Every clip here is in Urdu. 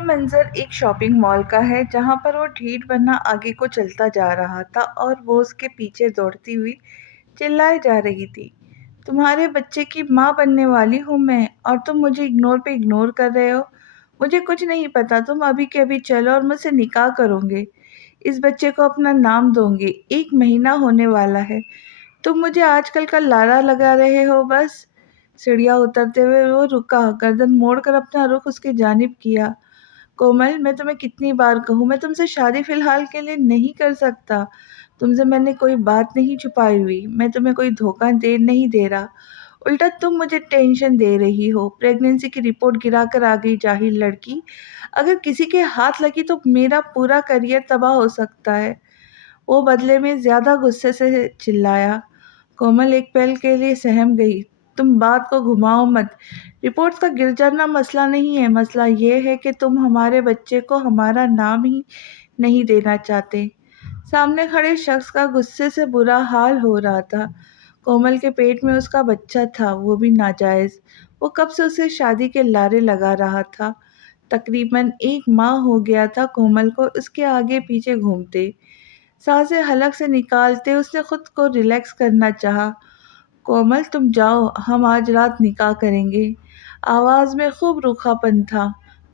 یہ منظر ایک شاپنگ مال کا ہے جہاں پر وہ ڈھیٹ بنا آگے کو چلتا جا رہا تھا اور وہ اس کے پیچھے دوڑتی ہوئی چلائے جا رہی تھی، تمہارے بچے کی ماں بننے والی ہوں میں اور تم مجھے اگنور پہ اگنور کر رہے ہو۔ مجھے کچھ نہیں پتا، تم ابھی کے ابھی چلو اور مجھ سے نکاح کرو گے، اس بچے کو اپنا نام دو گے، 1 مہینہ ہونے والا ہے، تم مجھے آج کل کا لالا لگا رہے ہو بس۔ سیڑھیاں اترتے ہوئے وہ رکا، گردن موڑ کر اپنا رخ اس کی جانب کیا۔ کومل، میں تمہیں کتنی بار کہوں، میں تم سے شادی فی الحال کے لیے نہیں کر سکتا، تم سے میں نے کوئی بات نہیں چھپائی ہوئی، میں تمہیں کوئی دھوکہ نہیں دے رہا، الٹا تم مجھے ٹینشن دے رہی ہو۔ پریگننسی کی رپورٹ گرا کر آ گئی جاہل لڑکی، اگر کسی کے ہاتھ لگی تو میرا پورا کریئر تباہ ہو سکتا ہے۔ وہ بدلے میں زیادہ غصے سے چلایا۔ کومل ایک پل کے لیے سہم گئی۔ تم بات کو گھماؤ مت، رپورٹس کا گر جانا مسئلہ نہیں ہے، مسئلہ یہ ہے کہ تم ہمارے بچے کو ہمارا نام ہی نہیں دینا چاہتے۔ سامنے کھڑے شخص کا غصے سے برا حال ہو رہا تھا۔ کومل کے پیٹ میں اس کا بچہ تھا، وہ بھی ناجائز۔ وہ کب سے اسے شادی کے لارے لگا رہا تھا۔ تقریباً 1 ماہ ہو گیا تھا کومل کو اس کے آگے پیچھے گھومتے۔ سانسیں حلق سے نکالتے اس نے خود کو ریلیکس کرنا چاہا۔ کومل، تم جاؤ، ہم آج رات نکاح کریں گے۔ آواز میں خوب روکھا پن تھا۔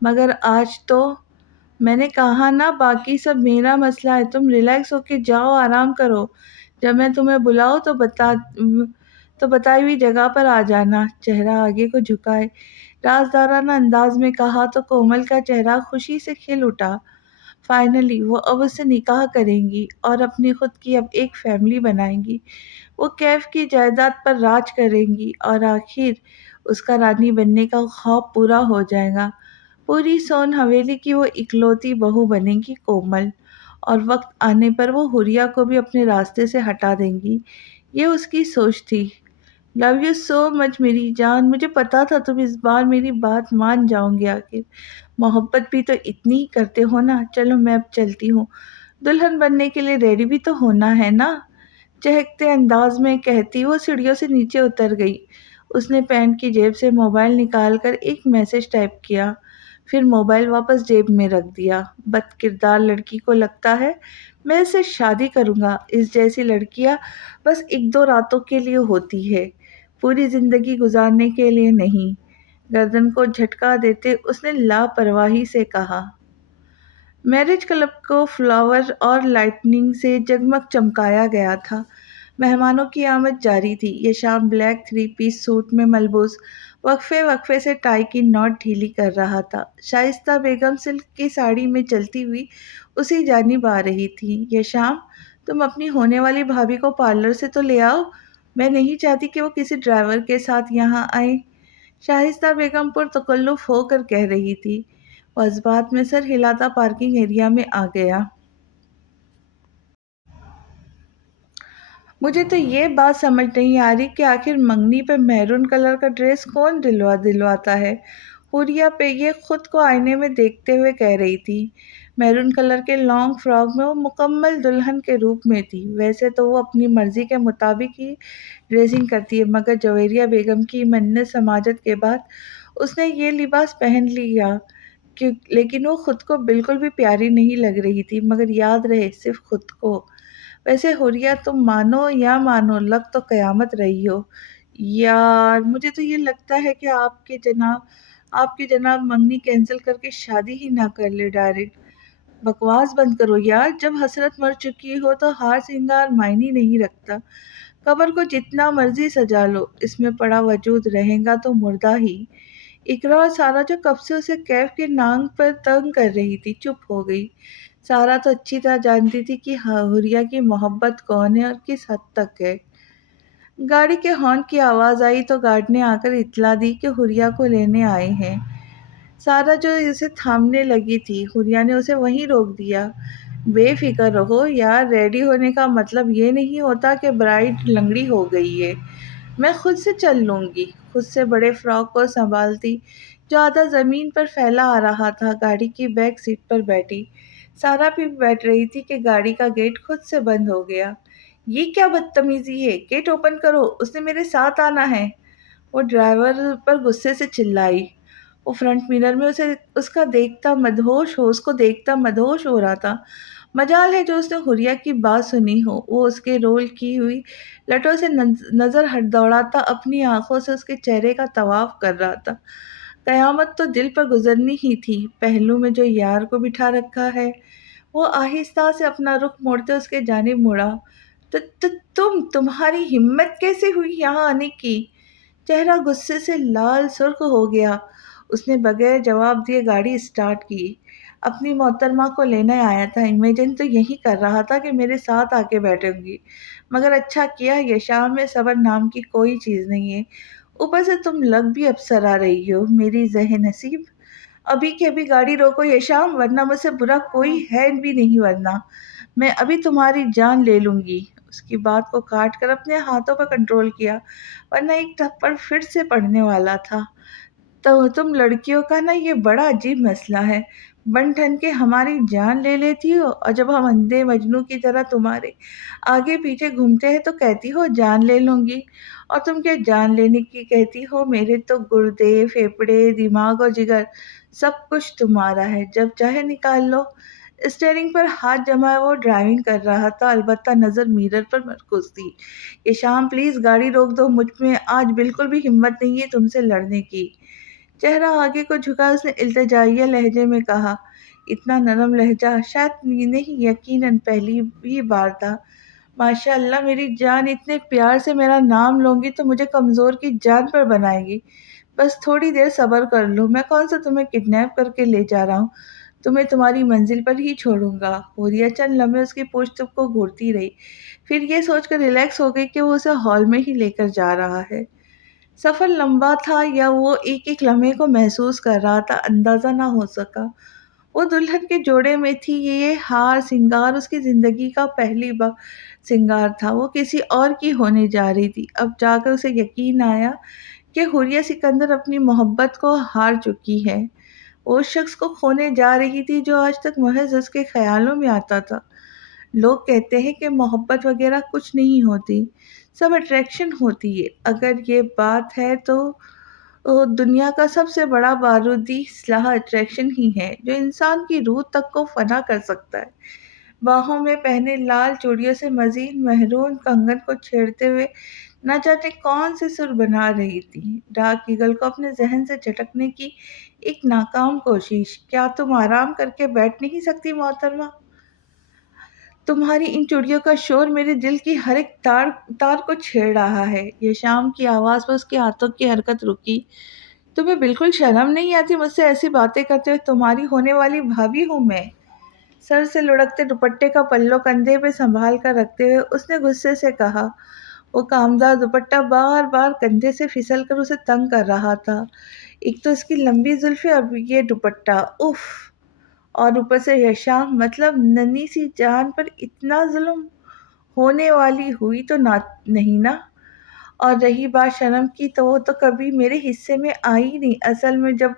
مگر آج تو میں نے کہا نا، باقی سب میرا مسئلہ ہے، تم ریلیکس ہو کے جاؤ، آرام کرو، جب میں تمہیں بلاؤں تو بتائی ہوئی جگہ پر آ جانا۔ چہرہ آگے کو جھکائے رازدارانہ انداز میں کہا تو کومل کا چہرہ خوشی سے کھل اٹھا۔ فائنلی وہ اب اس سے نکاح کریں گی اور اپنی خود کی اب ایک فیملی بنائیں گی، وہ کیف کی جائیداد پر راج کریں گی اور آخر اس کا رانی بننے کا خواب پورا ہو جائے گا۔ پوری سون حویلی کی وہ اکلوتی بہو بنے گی کومل، اور وقت آنے پر وہ حوریہ کو بھی اپنے راستے سے ہٹا دیں گی۔ یہ اس کی سوچ تھی۔ لو یو سو مچ میری جان، مجھے پتا تھا تم اس بار میری بات مان جاؤ گے، آخر محبت بھی تو اتنی ہی کرتے ہو نا۔ چلو میں اب چلتی ہوں، دلہن بننے کے لیے ریڈی بھی تو ہونا ہے نا۔ چہکتے انداز میں کہتی وہ سیڑھیوں سے نیچے اتر گئی۔ اس نے پینٹ کی جیب سے موبائل نکال کر ایک میسج ٹائپ کیا، پھر موبائل واپس جیب میں رکھ دیا۔ بد کردار لڑکی کو لگتا ہے میں اس سے شادی کروں گا، اس جیسی لڑکیاں بس 1-2 راتوں کے لیے ہوتی ہے، پوری زندگی گزارنے کے لیے نہیں۔ گردن کو جھٹکا دیتے اس نے لاپرواہی سے کہا۔ میرج کلب کو فلاور اور لائٹننگ سے جگمگ چمکایا گیا تھا۔ مہمانوں کی آمد جاری تھی۔ یہ شام بلیک 3 پیس سوٹ میں ملبوس وقفے وقفے سے ٹائی کی نوٹ ڈھیلی کر رہا تھا۔ شائستہ بیگم سلک کی ساڑی میں چلتی ہوئی اسی جانب آ رہی تھی۔ یہ شام تم اپنی ہونے والی بھابھی کو پارلر سے تو لے آؤ، میں نہیں چاہتی کہ وہ کسی ڈرائیور کے ساتھ یہاں آئے، شائستہ بیگم پرتکلف ہو کر کہہ رہی تھی۔ وہ اس بات میں سر ہلاتا پارکنگ ایریا میں آ گیا۔ مجھے تو یہ بات سمجھ نہیں آ رہی کہ آخر منگنی پہ میرون کلر کا ڈریس کون دلواتا ہے۔ حوریہ پہ یہ خود کو آئینے میں دیکھتے ہوئے کہہ رہی تھی۔ میرون کلر کے لانگ فراک میں وہ مکمل دلہن کے روپ میں تھی۔ ویسے تو وہ اپنی مرضی کے مطابق ہی ڈریسنگ کرتی ہے، مگر جویریہ بیگم کی منت سماجت کے بعد اس نے یہ لباس پہن لیا، لیکن وہ خود کو بالکل بھی پیاری نہیں لگ رہی تھی، مگر یاد رہے صرف خود کو۔ ویسے حوریہ، تم مانو یا مانو، لگ تو قیامت رہی ہو۔ یار مجھے تو یہ لگتا ہے کہ آپ کی جناب منگنی کینسل کر کے شادی ہی نہ کر لے ڈائریکٹ۔ بکواس بند کرو یار، جب حسرت مر چکی ہو تو ہار سنگار معنی نہیں رکھتا، قبر کو جتنا مرضی سجا لو، اس میں پڑا وجود رہے گا تو مردہ ہی۔ اقرا اور سارا جو کب سے اسے کیف کے نانگ پر تنگ کر رہی تھی چپ ہو گئی۔ سارا تو اچھی طرح جانتی تھی کہ حوریہ کی محبت کون ہے اور کس حد تک ہے۔ گاڑی کے ہارن کی آواز آئی تو گارڈ نے آ کر اطلاع دی کہ حوریہ کو لینے آئے ہیں۔ سارا جو اسے تھامنے لگی تھی، حوریہ نے اسے وہیں روک دیا۔ بے فکر رہو یار، ریڈی ہونے کا مطلب یہ نہیں ہوتا کہ برائڈ لنگڑی ہو گئی ہے، میں خود سے چل لوں گی۔ خود سے بڑے فراک کو سنبھالتی جو آدھا زمین پر پھیلا آ رہا تھا، گاڑی کی بیک سیٹ پر بیٹھی۔ سارا بھی بیٹھ رہی تھی کہ گاڑی کا گیٹ خود سے بند ہو گیا۔ یہ کیا بدتمیزی ہے، گیٹ اوپن کرو، اس نے میرے ساتھ آنا ہے، وہ ڈرائیور پر غصے سے چلائی۔ وہ فرنٹ مرر میں اس کو دیکھتا مدہوش ہو رہا تھا۔ مجال ہے جو اس نے حریہ کی بات سنی ہو۔ وہ اس کے رول کی ہوئی لٹوں سے نظر ہٹ دوڑاتا اپنی آنکھوں سے اس کے چہرے کا طواف کر رہا تھا۔ قیامت تو دل پر گزرنی ہی تھی۔ پہلو میں جو یار کو بٹھا رکھا ہے۔ وہ آہستہ سے اپنا رخ موڑتے اس کے جانب مڑا۔ تمہاری ہمت کیسے ہوئی یہاں آنے کی؟ چہرہ غصے سے لال سرخ ہو گیا۔ اس نے بغیر جواب دیے گاڑی اسٹارٹ کی۔ اپنی محترمہ کو لینے آیا تھا۔ امیجن تو یہی کر رہا تھا کہ میرے ساتھ آ کے بیٹھوں گی، مگر اچھا کیا یہ شام میں صبر نام کی کوئی چیز نہیں ہے۔ اوپر سے تم لگ بھی افسر آ رہی ہو، میری ذہن نصیب۔ ابھی کے ابھی گاڑی روکو یہ شام، ورنہ مجھ سے برا کوئی ہے بھی نہیں، ورنہ میں ابھی تمہاری جان لے لوں گی۔ اس کی بات کو کاٹ کر اپنے ہاتھوں پر کنٹرول کیا، ورنہ ایک تھپڑ پھر سے پڑنے والا تھا۔ تو تم لڑکیوں کا نا یہ بڑا عجیب مسئلہ ہے، بن ٹھن کے ہماری جان لے لیتی ہو، اور جب ہم اندھے مجنوں کی طرح تمہارے آگے پیچھے گھومتے ہیں تو کہتی ہو جان لے لوں گی۔ اور تم کیا جان لینے کی کہتی ہو؟ میرے تو گردے، پھیپھڑے، دماغ اور جگر سب کچھ تمہارا ہے، جب چاہے نکال لو۔ اسٹیئرنگ پر ہاتھ جمائے وہ ڈرائیونگ کر رہا تھا، البتہ نظر میرر پر مرکوز تھی۔ یہ شام پلیز گاڑی روک دو، مجھ میں آج بالکل بھی ہمت نہیں ہے تم سے لڑنے کی۔ چہرہ آگے کو جھکا اس نے التجائیہ لہجے میں کہا، اتنا نرم لہجہ شاید نہیں، یقیناً پہلی ہی بار تھا۔ ماشاء اللہ میری جان، اتنے پیار سے میرا نام لوں گی تو مجھے کمزور کی جان پر بنائے گی۔ بس تھوڑی دیر صبر کر لو، میں کون سا تمہیں کڈنیپ کر کے لے جا رہا ہوں، تمہیں تمہاری منزل پر ہی چھوڑوں گا۔ حوریہ چند لمحے اس کی پشت کو گھورتی رہی، پھر یہ سوچ کر ریلیکس ہو گئی کہ وہ اسے ہال میں ہی لے کر جا رہا ہے۔ سفر لمبا تھا یا وہ ایک ایک لمحے کو محسوس کر رہا تھا، اندازہ نہ ہو سکا۔ وہ دلہن کے جوڑے میں تھی، یہ ہار سنگار اس کی زندگی کا پہلی بار سنگار تھا، وہ کسی اور کی ہونے جا رہی تھی۔ اب جا کر اسے یقین آیا کہ حوریہ سکندر اپنی محبت کو ہار چکی ہے، وہ اس شخص کو کھونے جا رہی تھی جو آج تک محض اس کے خیالوں میں آتا تھا۔ لوگ کہتے ہیں کہ محبت وغیرہ کچھ نہیں ہوتی، سب اٹریکشن ہوتی ہے۔ اگر یہ بات ہے تو دنیا کا سب سے بڑا بارودی سلاح اٹریکشن ہی ہے، جو انسان کی روح تک کو فنا کر سکتا ہے۔ باہوں میں پہنے لال چوڑیوں سے مزید مہرون کنگن کو چھیڑتے ہوئے نہ جانے کون سے سر بنا رہی تھی۔ ڈارک ایگل کو اپنے ذہن سے جھٹکنے کی ایک ناکام کوشش۔ کیا تم آرام کر کے بیٹھ نہیں سکتی محترمہ؟ تمہاری ان چوڑیوں کا شور میرے دل کی ہر ایک تار کو چھیڑ رہا ہے۔ یہ شام کی آواز پر اس کے ہاتھوں کی حرکت رکی۔ تمہیں بالکل شرم نہیں آتی مجھ سے ایسی باتیں کرتے ہوئے؟ تمہاری ہونے والی بھابھی ہوں میں۔ سر سے لڑکتے دوپٹے کا پلو کندھے پہ سنبھال کر رکھتے ہوئے اس نے غصے سے کہا۔ وہ کامدار دوپٹہ بار بار کندھے سے پھسل کر اسے تنگ کر رہا تھا۔ ایک تو اس کی لمبی زلفیں اور یہ دوپٹہ، اف! اور اوپر سے یہ شام، مطلب ننھی سی جان پر اتنا ظلم! ہونے والی ہوئی تو نہیں نا؟ اور رہی بات شرم کی تو وہ تو کبھی میرے حصے میں آئی نہیں۔ اصل میں جب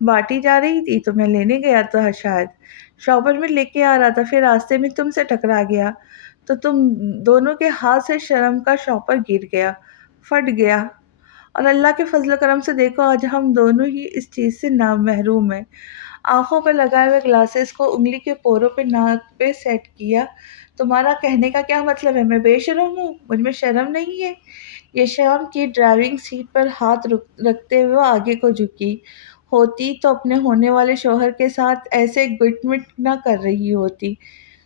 باٹی جا رہی تھی تو میں لینے گیا تھا، شاید شاپر میں لے کے آ رہا تھا، پھر راستے میں تم سے ٹکرا گیا تو تم دونوں کے ہاتھ سے شرم کا شاپر گر گیا، پھٹ گیا۔ اور اللہ کے فضل و کرم سے دیکھو آج ہم دونوں ہی اس چیز سے محروم ہیں۔ آنکھوں پر لگائے ہوئے گلاسز کو انگلی کے پوروں پہ ناک پہ سیٹ کیا۔ تمہارا کہنے کا کیا مطلب ہے؟ میں بے شرم ہوں؟ مجھ میں شرم نہیں ہے؟ یہ شام کی ڈرائیونگ سیٹ پر ہاتھ رکھتے ہوئے وہ آگے کو جھکی ہوتی تو اپنے ہونے والے شوہر کے ساتھ ایسے گٹ مٹ نہ کر رہی ہوتی،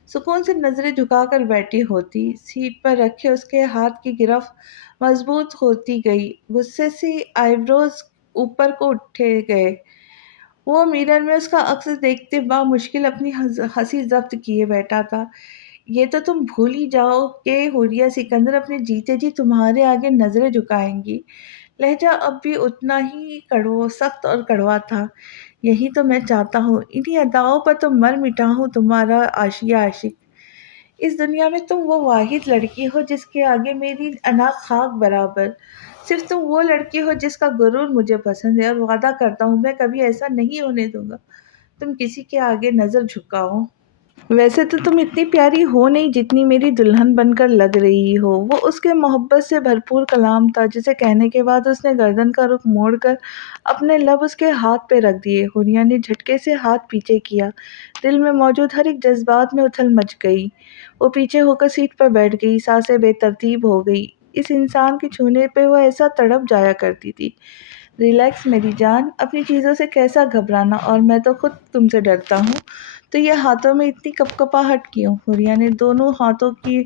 سکون سے نظریں جھکا کر بیٹھی ہوتی۔ سیٹ پر رکھے اس کے ہاتھ کی گرفت مضبوط ہوتی گئی، غصے سے آئی بروز اوپر کو اٹھے گئے۔ وہ میرر میں اس کا عکس دیکھتے بامشکل اپنی ہنسی ضبط کیے بیٹھا تھا۔ یہ تو تم بھول ہی جاؤ کہ حوریہ سکندر اپنے جیتے جی تمہارے آگے نظریں جھکائیں گی۔ لہجہ اب بھی اتنا ہی سخت اور کڑوا تھا۔ یہی تو میں چاہتا ہوں، انہی اداؤں پر تو مر مٹا ہوں تمہارا عاشق عاشق۔ اس دنیا میں تم وہ واحد لڑکی ہو جس کے آگے میری انا خاک برابر۔ صرف تم وہ لڑکی ہو جس کا غرور مجھے پسند ہے، اور وعدہ کرتا ہوں میں کبھی ایسا نہیں ہونے دوں گا تم کسی کے آگے نظر جھکاؤ۔ ویسے تو تم اتنی پیاری ہو نہیں جتنی میری دلہن بن کر لگ رہی ہو۔ وہ اس کے محبت سے بھرپور کلام تھا جسے کہنے کے بعد اس نے گردن کا رخ موڑ کر اپنے لب اس کے ہاتھ پہ رکھ دیے۔ حوریا نے جھٹکے سے ہاتھ پیچھے کیا، دل میں موجود ہر ایک جذبات میں اتھل مچ گئی۔ وہ پیچھے ہو کر سیٹ پر بیٹھ گئی، سانسیں بے ترتیب ہو گئی۔ اس انسان کے چھونے پہ وہ ایسا تڑپ جایا کرتی تھی۔ ریلیکس میری جان، اپنی چیزوں سے کیسا گھبرانا، اور میں تو خود تم سے ڈرتا ہوں، تو یہ ہاتھوں میں اتنی کپکپاہٹ کیوں؟ حوریا نے دونوں ہاتھوں کی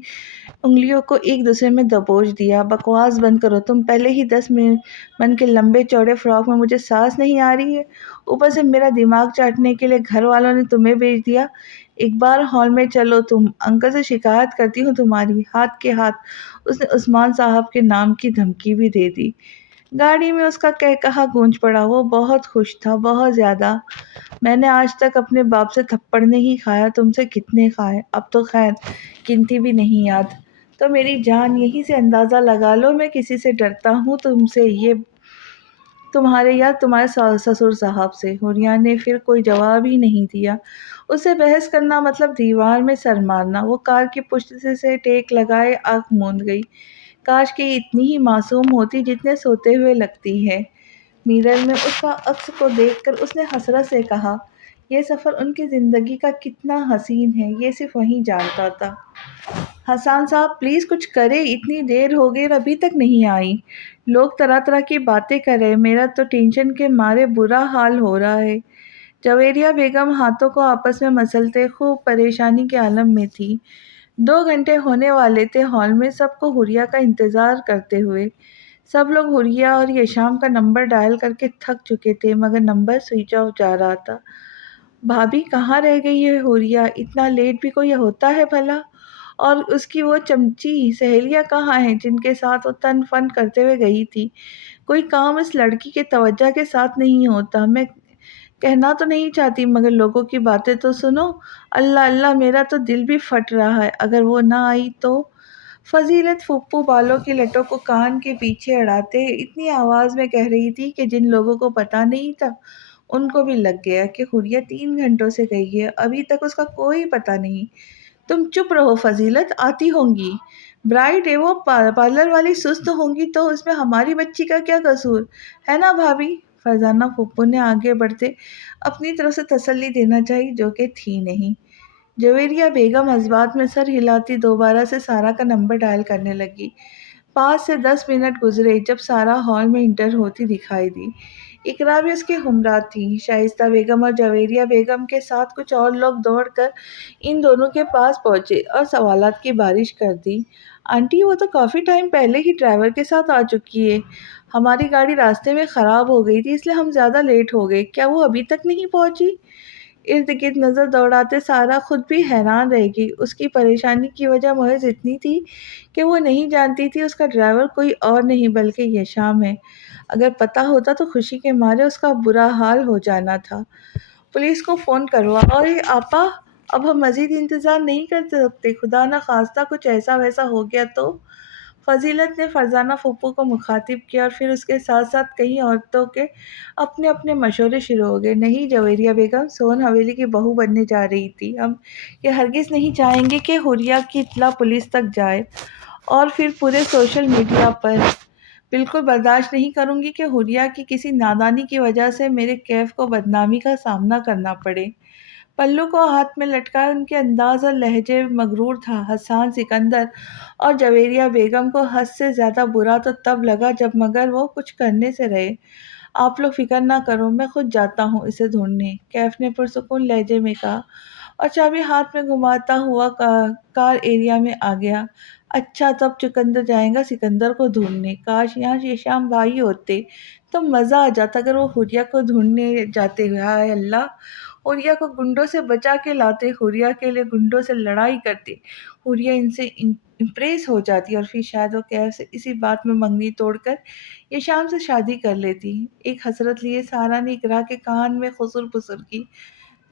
انگلیوں کو ایک دوسرے میں دبوچ دیا۔ بکواس بند کرو، تم پہلے ہی 10 من کے لمبے چوڑے فراک میں مجھے سانس نہیں آ رہی ہے، اوپر سے میرا دماغ چاٹنے کے لیے گھر والوں نے تمہیں بھیج دیا۔ ایک بار ہال میں چلو، تم انکل سے شکایت کرتی ہوں تمہاری۔ ہاتھ کے ہاتھ اس نے عثمان صاحب کے نام کی دھمکی بھی دے دی۔ گاڑی میں اس کا کہا گونج پڑا۔ وہ بہت خوش تھا، بہت زیادہ۔ میں نے آج تک اپنے باپ سے تھپڑ نہیں کھایا، تم سے کتنے کھائے، اب تو خیر گنتی بھی نہیں یاد۔ تو میری جان، یہیں سے اندازہ لگا لو میں کسی سے ڈرتا ہوں، تم سے، یہ تمہارے یا تمہارے سسر صاحب سے۔ حوریا نے پھر کوئی جواب ہی نہیں دیا۔ اس سے بحث کرنا مطلب دیوار میں سر مارنا۔ وہ کار کی پشت سے ٹیک لگائے آنکھ موند گئی۔ کاش کہ یہ اتنی ہی معصوم ہوتی جتنے سوتے ہوئے لگتی ہے۔ میرر میں اس کا عکس کو دیکھ کر اس نے حسرت سے کہا، یہ سفر ان کی زندگی کا کتنا حسین ہے، یہ صرف وہی جانتا تھا۔ حسان صاحب پلیز کچھ کرے، اتنی دیر ہو گئی اور ابھی تک نہیں آئی۔ لوگ طرح طرح کی باتیں کر رہے، میرا تو ٹینشن کے مارے برا حال ہو رہا ہے۔ جویریہ بیگم ہاتھوں کو آپس میں مسلتے خوب پریشانی کے عالم میں تھی۔ 2 گھنٹے ہونے والے تھے ہال میں سب کو حوریا کا انتظار کرتے ہوئے۔ سب لوگ حوریا اور یشام کا نمبر ڈائل کر کے تھک چکے تھے، مگر نمبر سوئچ آف جا رہا تھا۔ بھابھی کہاں رہ گئی ہے حوریا؟ اتنا لیٹ بھی کوئی ہوتا ہے بھلا؟ اور اس کی وہ چمچی سہیلیاں کہاں ہیں جن کے ساتھ وہ تن فن کرتے ہوئے گئی تھی؟ کوئی کام اس لڑکی کے توجہ کے ساتھ نہیں ہوتا۔ میں کہنا تو نہیں چاہتی، مگر لوگوں کی باتیں تو سنو۔ اللہ اللہ، میرا تو دل بھی پھٹ رہا ہے، اگر وہ نہ آئی تو۔ فضیلت پھوپھو بالوں کی لٹوں کو کان کے پیچھے اڑاتے اتنی آواز میں کہہ رہی تھی کہ جن لوگوں کو پتہ نہیں تھا ان کو بھی لگ گیا کہ حوریا 3 گھنٹوں سے گئی ہے، ابھی تک اس کا کوئی پتہ نہیں۔ تم چپ رہو فضیلت، آتی ہوں گی۔ برائڈ ہے وہ، پارلر والی سست ہوں گی تو اس میں ہماری بچی کا کیا قصور ہے نا بھابھی؟ فرزانہ پھوپھو نے آگے بڑھتے اپنی طرف سے تسلی دینا چاہی، جو کہ تھی نہیں۔ جویریہ بیگم جذبات میں سر ہلاتی دوبارہ سے سارا کا نمبر ڈائل کرنے لگی۔ 5 سے 10 منٹ گزرے جب سارا ہال میں انٹر ہوتی دکھائی دی۔ اقرا بھی اس کے ہمراہ تھی۔ شائستہ بیگم اور جویریہ بیگم کے ساتھ کچھ اور لوگ دوڑ کر ان دونوں کے پاس پہنچے اور سوالات کی بارش کر دی۔ آنٹی، وہ تو کافی ٹائم پہلے ہی ڈرائیور کے ساتھ آ چکی ہے۔ ہماری گاڑی راستے میں خراب ہو گئی تھی، اس لیے ہم زیادہ لیٹ ہو گئے۔ کیا وہ ابھی تک نہیں پہنچی؟ ارد گرد نظر دوڑاتے سارا خود بھی حیران رہ گئی۔ اس کی پریشانی کی وجہ محض اتنی تھی کہ وہ نہیں جانتی تھی اس کا ڈرائیور کوئی اور نہیں بلکہ یشام ہے۔ اگر پتہ ہوتا تو خوشی کے مارے اس کا برا حال ہو جانا تھا۔ پولیس کو فون کرواؤ آپا، اب ہم مزید انتظار نہیں کر سکتے، خدا نخواستہ کچھ ایسا ویسا ہو گیا تو۔ فضیلت نے فرزانہ پھوپھو کو مخاطب کیا اور پھر اس کے ساتھ ساتھ کئی عورتوں کے اپنے اپنے مشورے شروع ہو گئے۔ نہیں جویریہ بیگم سون حویلی کی بہو بننے جا رہی تھی، ہم یہ ہرگز نہیں چاہیں گے کہ حوریا کی اطلاع پولیس تک جائے اور پھر پورے سوشل میڈیا پر۔ بالکل برداشت نہیں کروں گی کہ حوریا کی کسی نادانی کی وجہ سے میرے کیف کو بدنامی کا سامنا کرنا پڑے۔ پلو کو ہاتھ میں لٹکائے ان کے انداز اور لہجے مغرور تھا۔ حسان، سکندر اور جویریہ بیگم کو حد سے زیادہ برا تو تب لگا جب مگر وہ کچھ کرنے سے رہے۔ آپ لوگ فکر نہ کرو، میں خود جاتا ہوں اسے ڈھونڈنے، کیف نے پرسکون لہجے میں کہا اور چابی ہاتھ میں گھماتا ہوا کار ایریا میں آ گیا۔ اچھا، تب چکندر جائے گا سکندر کو ڈھونڈنے۔ کاش یہاں یشام بھائی ہوتے تو مزہ آ جاتا اگر وہ حوریا کو ڈھونڈنے جاتے ہوئے۔ ہائے اللہ، حوریا کو گنڈوں سے بچا کے لاتے، حوریا کے لیے گنڈوں سے لڑائی کرتے، حوریا ان سے امپریس ہو جاتی اور پھر شاید وہ کیف سے اسی بات میں منگنی توڑ کر یشام سے شادی کر لیتی۔ ایک حسرت لیے سارا نے اقرا کے کان میں خسر پسر کی۔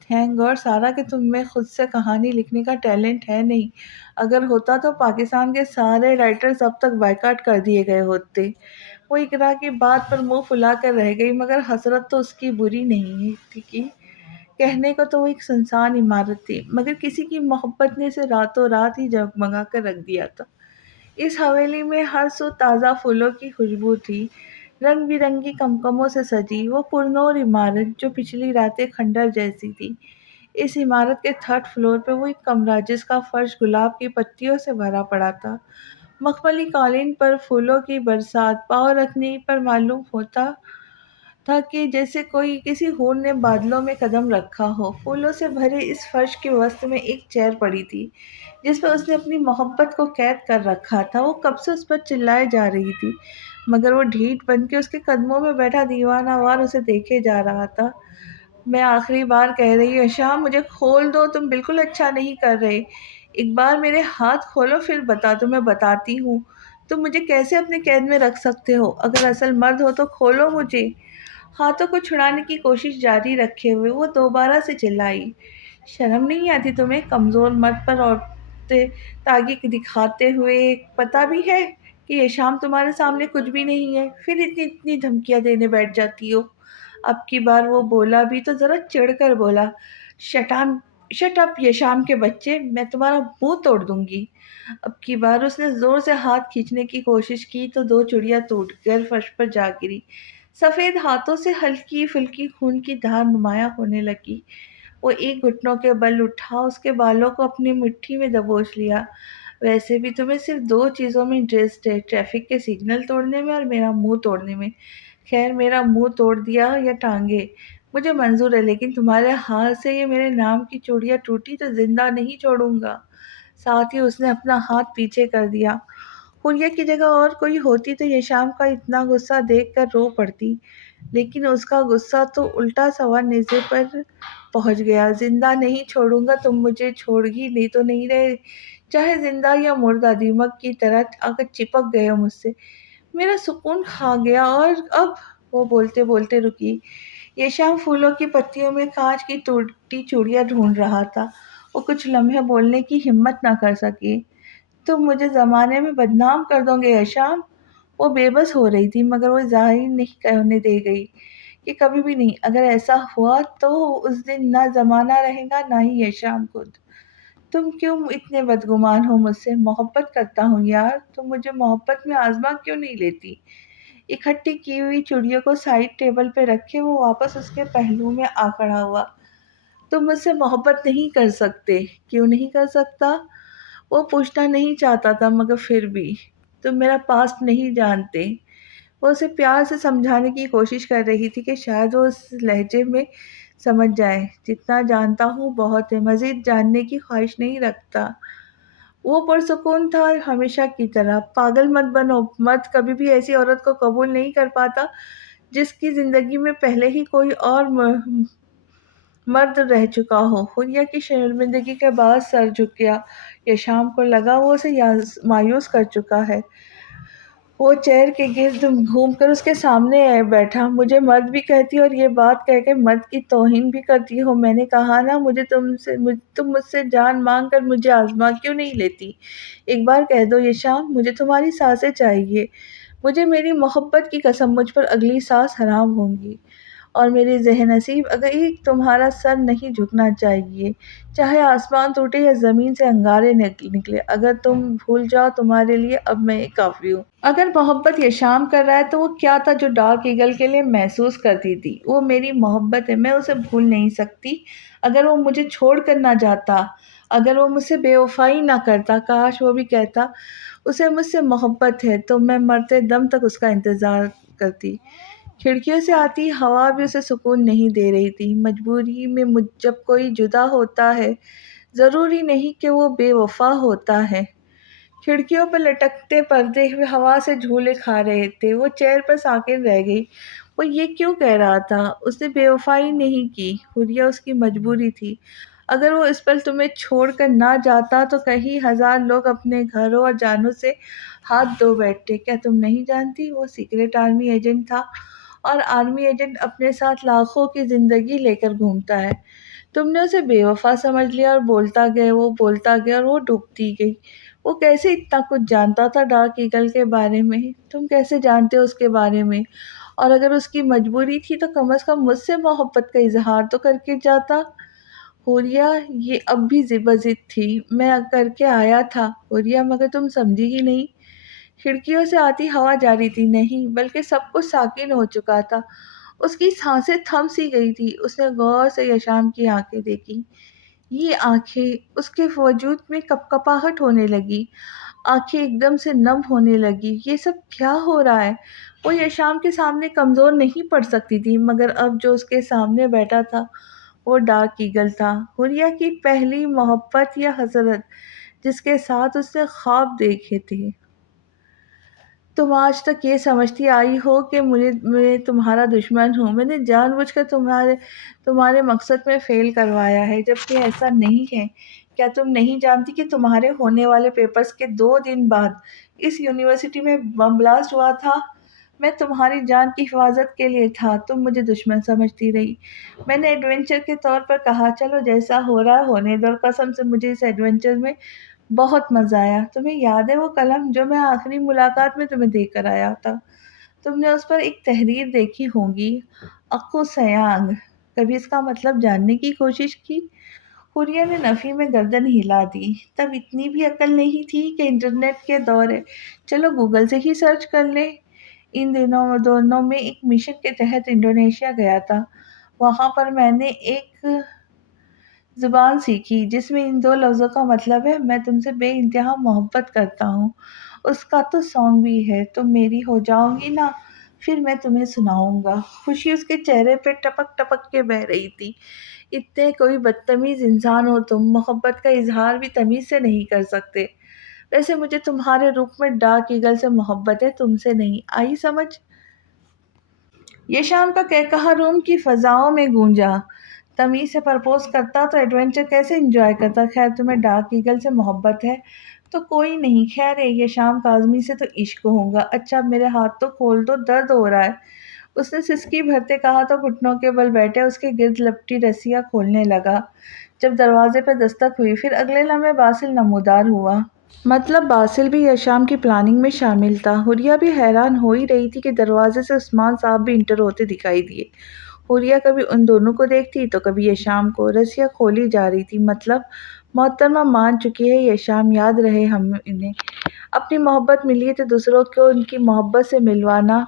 تھینک گاڈ سارا کہ تم میں خود سے کہانی لکھنے کا ٹیلنٹ ہے نہیں، اگر ہوتا تو پاکستان کے سارے رائٹرز اب تک بائیکاٹ کر دیے گئے ہوتے۔ وہ اقرا کی بات پر منہ پھلا کر رہ گئی، مگر حسرت تو اس کی بری نہیں تھی کہ کہنے کو تو وہ ایک سنسان عمارت تھی، مگر کسی کی محبت نے اسے راتوں رات ہی جگمگا کر رکھ دیا تھا۔ اس حویلی میں ہر سو تازہ پھولوں کی خوشبو تھی، رنگ برنگی کمکموں سے سجی وہ پرنور عمارت جو پچھلی راتیں کھنڈر جیسی تھی۔ اس عمارت کے تھرڈ فلور پہ وہ ایک کمرہ جس کا فرش گلاب کی پتیوں سے بھرا پڑا تھا، مخملی قالین پر پھولوں کی برسات، پاؤں رکھنے پر معلوم ہوتا تھا کہ جیسے کوئی کسی ہور نے بادلوں میں قدم رکھا ہو۔ پھولوں سے بھرے اس فرش کے وسط میں ایک چیئر پڑی تھی جس پہ اس نے اپنی محبت کو قید کر رکھا تھا۔ وہ کب سے اس پر چلائے جا رہی تھی، مگر وہ ڈھیٹ بن کے اس کے قدموں میں بیٹھا دیوانہ وار اسے دیکھے جا رہا تھا۔ میں آخری بار کہہ رہی ہوں شام، مجھے کھول دو، تم بالکل اچھا نہیں کر رہے۔ ایک بار میرے ہاتھ کھولو پھر بتا دو، میں بتاتی ہوں تم مجھے کیسے اپنے قید میں رکھ سکتے ہو۔ اگر اصل مرد ہو تو کھولو مجھے۔ ہاتھوں کو چھڑانے کی کوشش جاری رکھے ہوئے وہ دوبارہ سے چلائی، شرم نہیں آتی تمہیں کمزور مرد پر عورتیں تاغی دکھاتے ہوئے؟ پتہ بھی ہے کہ یہ شام تمہارے سامنے کچھ بھی نہیں ہے، پھر اتنی اتنی دھمکیاں دینے بیٹھ جاتی ہو۔ اب کی بار وہ بولا بھی تو ذرا چڑھ کر بولا، شٹ اپ یہ شام کے بچے، میں تمہارا منہ توڑ دوں گی۔ اب کی بار اس نے زور سے ہاتھ کھینچنے کی کوشش کی تو دو چڑیاں ٹوٹ کر فرش پر جا گری، سفید ہاتھوں سے ہلکی پھلکی خون کی دھار نمایاں ہونے لگی۔ وہ ایک گھٹنوں کے بل اٹھا، اس کے بالوں کو اپنی مٹھی میں دبوچ لیا۔ ویسے بھی تمہیں صرف دو چیزوں میں انٹرسٹ ہے، ٹریفک کے سگنل توڑنے میں اور میرا منہ توڑنے میں۔ خیر، میرا منہ توڑ دیا یا ٹانگیں مجھے منظور ہے، لیکن تمہارے ہاتھ سے یہ میرے نام کی چوڑیاں ٹوٹی تو زندہ نہیں چھوڑوں گا۔ ساتھ ہی اس نے اپنا ہاتھ پیچھے کر دیا۔ حریہ کی جگہ اور کوئی ہوتی تو یہ شام کا اتنا غصہ دیکھ کر رو پڑتی، لیکن اس کا غصہ تو الٹا سوا نیزے پر پہنچ گیا۔ زندہ نہیں چھوڑوں گا، تم مجھے چھوڑ ہی نہیں تو نہیں رہے، چاہے زندہ یا مردہ، دیمک کی طرح آ کر چپک گئے ہو مجھ سے۔ میرا سکون کھا گیا اور اب وہ بولتے بولتے رکی۔ یہ شام پھولوں کی پتیوں میں کانچ کی ٹوٹی چوڑیاں ڈھونڈ رہا تھا۔ وہ کچھ لمحے بولنے کی ہمت نہ کر سکی۔ تم مجھے زمانے میں بدنام کر دو گے شام؟ وہ بے بس ہو رہی تھی، مگر وہ ظاہر نہیں ہونے دے گئی کہ کبھی بھی نہیں۔ اگر ایسا ہوا تو اس دن نہ زمانہ رہے گا نہ ہی یہ شام خود۔ تم کیوں اتنے بدگمان ہو مجھ سے؟ محبت کرتا ہوں یار، تم مجھے محبت میں آزما کیوں نہیں لیتی؟ اکٹھی کی ہوئی چوڑیوں کو سائڈ ٹیبل پہ رکھے وہ واپس اس کے پہلو میں آ کھڑا ہوا۔ تم مجھ سے محبت نہیں کر سکتے۔ کیوں نہیں کر سکتا؟ وہ پوچھنا نہیں چاہتا تھا، مگر پھر بھی تم میرا پاسٹ نہیں جانتے۔ وہ اسے پیار سے سمجھانے کی کوشش کر رہی تھی کہ شاید وہ اس لہجے میں سمجھ جائے، جتنا جانتا ہوں بہت ہے، مزید جاننے کی خواہش نہیں رکھتا۔ وہ پرسکون تھا ہمیشہ کی طرح۔ پاگل مت بنو، مرد کبھی بھی ایسی عورت کو قبول نہیں کر پاتا جس کی زندگی میں پہلے ہی کوئی اور مرد رہ چکا ہو۔ حریہ کی شرمندگی کے بعد سر جھک گیا۔ یہ شام کو لگا وہ اسے مایوس کر چکا ہے۔ وہ چیئر کے گرد گھوم کر اس کے سامنے بیٹھا۔ مجھے مرد بھی کہتی ہو اور یہ بات کہہ کے مرد کی توہین بھی کرتی ہو؟ میں نے کہا نا، تم مجھ سے جان مانگ کر مجھے آزما کیوں نہیں لیتی؟ ایک بار کہہ دو یہ شام، مجھے تمہاری سانسیں چاہیے۔ مجھے میری محبت کی قسم، مجھ پر اگلی سانس حرام ہوں گی۔ اور میری ذہن نصیب، اگر ایک تمہارا سر نہیں جھکنا چاہیے، چاہے آسمان ٹوٹے یا زمین سے انگارے نکلے۔ اگر تم بھول جاؤ تمہارے لیے اب میں کافی ہوں۔ اگر محبت یہ شام کر رہا ہے تو وہ کیا تھا جو ڈارک ایگل کے لیے محسوس کرتی تھی؟ وہ میری محبت ہے، میں اسے بھول نہیں سکتی۔ اگر وہ مجھے چھوڑ کر نہ جاتا، اگر وہ مجھ سے بے وفائی نہ کرتا، کاش وہ بھی کہتا اسے مجھ سے محبت ہے، تو میں مرتے دم تک اس کا انتظار کرتی۔ کھڑکیوں سے آتی ہوا بھی اسے سکون نہیں دے رہی تھی۔ مجبوری میں جب کوئی جدا ہوتا ہے ضروری نہیں کہ وہ بے وفا ہوتا ہے۔ کھڑکیوں پر لٹکتے پردے ہوا سے جھولے کھا رہے تھے۔ وہ چیئر پر ساکن رہ گئی۔ وہ یہ کیوں کہہ رہا تھا؟ اس نے بے وفائی نہیں کی، حریہ اس کی مجبوری تھی۔ اگر وہ اس پل تمہیں چھوڑ کر نہ جاتا تو کئی ہزار لوگ اپنے گھروں اور جانوں سے ہاتھ دھو بیٹھتے۔ کیا تم نہیں جانتی وہ سیکرٹ آرمی ایجنٹ تھا، اور آرمی ایجنٹ اپنے ساتھ لاکھوں کی زندگی لے کر گھومتا ہے۔ تم نے اسے بے وفا سمجھ لیا اور بولتا گیا، وہ بولتا گیا اور وہ ڈوبتی گئی۔ وہ کیسے اتنا کچھ جانتا تھا ڈارک ایگل کے بارے میں؟ تم کیسے جانتے ہو اس کے بارے میں؟ اور اگر اس کی مجبوری تھی تو کم از کم مجھ سے محبت کا اظہار تو کر کے جاتا۔ حوریہ یہ اب بھی ضد تھی۔ میں کر کے آیا تھا حوریہ، مگر تم سمجھی ہی نہیں۔ کھڑکیوں سے آتی ہوا جاری تھی، نہیں بلکہ سب کچھ ساکن ہو چکا تھا۔ اس کی سانسیں تھم سی گئی تھی۔ اس نے غور سے یشام کی آنکھیں دیکھی۔ یہ آنکھیں، اس کے وجود میں کپکپاہٹ ہونے لگی، آنکھیں ایک دم سے نم ہونے لگی۔ یہ سب کیا ہو رہا ہے؟ وہ یشام کے سامنے کمزور نہیں پڑ سکتی تھی، مگر اب جو اس کے سامنے بیٹھا تھا وہ ڈارک ایگل تھا، حوریہ کی پہلی محبت یا حسرت، جس کے ساتھ اس نے خواب دیکھے تھے۔ تم آج تک یہ سمجھتی آئی ہو کہ میں تمہارا دشمن ہوں۔ میں نے جان بوجھ کر تمہارے مقصد میں فیل کروایا ہے، جبکہ ایسا نہیں ہے۔ کیا تم نہیں جانتی کہ تمہارے ہونے والے پیپرز کے 2 دن بعد اس یونیورسٹی میں بم بلاسٹ ہوا تھا؟ میں تمہاری جان کی حفاظت کے لیے تھا، تم مجھے دشمن سمجھتی رہی۔ میں نے ایڈونچر کے طور پر کہا چلو جیسا ہو رہا ہے ہونے دو، اور قسم سے مجھے اس ایڈونچر میں بہت مزہ آیا۔ تمہیں یاد ہے وہ قلم جو میں آخری ملاقات میں تمہیں دے کر آیا تھا؟ تم نے اس پر ایک تحریر دیکھی ہوگی، اکو سیانگ۔ کبھی اس کا مطلب جاننے کی کوشش کی؟ حوریہ نے نفی میں گردن ہلا دی۔ تب اتنی بھی عقل نہیں تھی کہ انٹرنیٹ کے دور ہے، چلو گوگل سے ہی سرچ کر لیں۔ ان دونوں میں ایک مشن کے تحت انڈونیشیا گیا تھا۔ وہاں پر میں نے ایک زبان سیکھی جس میں ان 2 لفظوں کا مطلب ہے میں تم سے بے انتہا محبت کرتا ہوں۔ اس کا تو سانگ بھی ہے، تم میری ہو جاؤ گی نا، پھر میں تمہیں سناؤں گا۔ خوشی اس کے چہرے پہ ٹپک ٹپک کے بہہ رہی تھی۔ اتنے کوئی بدتمیز انسان ہو تم، محبت کا اظہار بھی تمیز سے نہیں کر سکتے۔ ویسے مجھے تمہارے روپ میں ڈارک ایگل سے محبت ہے، تم سے نہیں، آئی سمجھ؟ یہ شام کا کہکہا روم کی فضاؤں میں گونجا۔ تمیز سے پرپوز کرتا تو ایڈونچر کیسے انجوائے کرتا؟ خیر تمہیں ڈارک ایگل سے محبت ہے تو کوئی نہیں، خیر ہے، یہ شام کاظمی سے تو عشق ہوگا۔ اچھا اب میرے ہاتھ تو کھول دو، درد ہو رہا ہے۔ اس نے سسکی بھرتے کہا تو گھٹنوں کے بل بیٹھے اس کے گرد لپٹی رسیاں کھولنے لگا۔ جب دروازے پہ دستک ہوئی، پھر اگلے لمحے باسل نمودار ہوا۔ مطلب باسل بھی یشام کی پلاننگ میں شامل تھا۔ حوریہ بھی حیران ہو ہی رہی تھی کہ دروازے سے عثمان صاحب بھی انٹر ہوتے دکھائی دیے۔ حوریہ کبھی ان دونوں کو دیکھتی تو کبھی یشام کو۔ رسیاں کھولی جا رہی تھی، مطلب محترمہ مان چکی ہے یشام، یاد رہے ہم انہیں اپنی محبت ملی ہے تو دوسروں کو ان کی محبت سے ملوانا